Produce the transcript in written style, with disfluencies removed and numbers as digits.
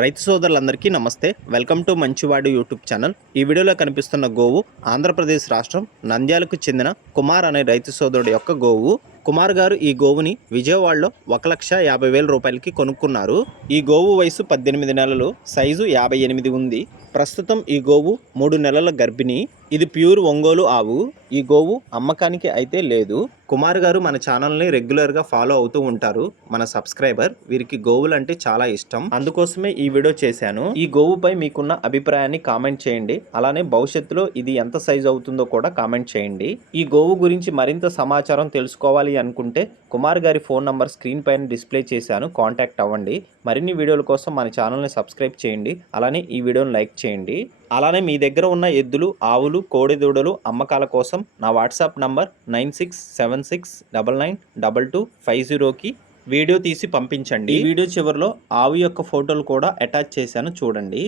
రైతు సోదరులందరికీ నమస్తే. వెల్కమ్ టు మంచివాడు యూట్యూబ్ ఛానల్. ఈ వీడియోలో కనిపిస్తున్న గోవు ఆంధ్రప్రదేశ్ రాష్ట్రం నంద్యాలకు చెందిన కుమార్ అనే రైతు సోదరుడు యొక్క గోవు. కుమార్ గారు ఈ గోవుని విజయవాడలో 1,50,000 రూపాయలకి కొనుక్కున్నారు. ఈ గోవు వయసు 18 నెలలు, సైజు 58 ఉంది. ప్రస్తుతం ఈ గోవు 3 నెలల గర్భిణి. ఇది ప్యూర్ ఒంగోలు ఆవు. ఈ గోవు అమ్మకానికి అయితే లేదు. కుమార్ గారు మన ఛానల్ని రెగ్యులర్గా ఫాలో అవుతూ ఉంటారు. మన సబ్స్క్రైబర్. వీరికి గోవులు అంటే చాలా ఇష్టం, అందుకోసమే ఈ వీడియో చేశాను. ఈ గోవుపై మీకున్న అభిప్రాయాన్ని కామెంట్ చేయండి. అలానే భవిష్యత్తులో ఇది ఎంత సైజు అవుతుందో కూడా కామెంట్ చేయండి. ఈ గోవు గురించి మరింత సమాచారం తెలుసుకోవాలి అనుకుంటే కుమార్ గారి ఫోన్ నంబర్ స్క్రీన్ పైన డిస్ప్లే చేశాను, కాంటాక్ట్ అవ్వండి. మరిన్ని వీడియోల కోసం మన ఛానల్ని సబ్స్క్రైబ్ చేయండి. అలానే ఈ వీడియోని లైక్ చేయండి. అలానే మీ దగ్గర ఉన్న ఎద్దులు, ఆవులు, కోడెదూడలు అమ్మకాల కోసం నా వాట్సాప్ నంబర్ 9676992250కి వీడియో తీసి పంపించండి. ఈ వీడియో చివరిలో ఆవు యొక్క ఫోటోలు కూడా అటాచ్ చేశాను, చూడండి.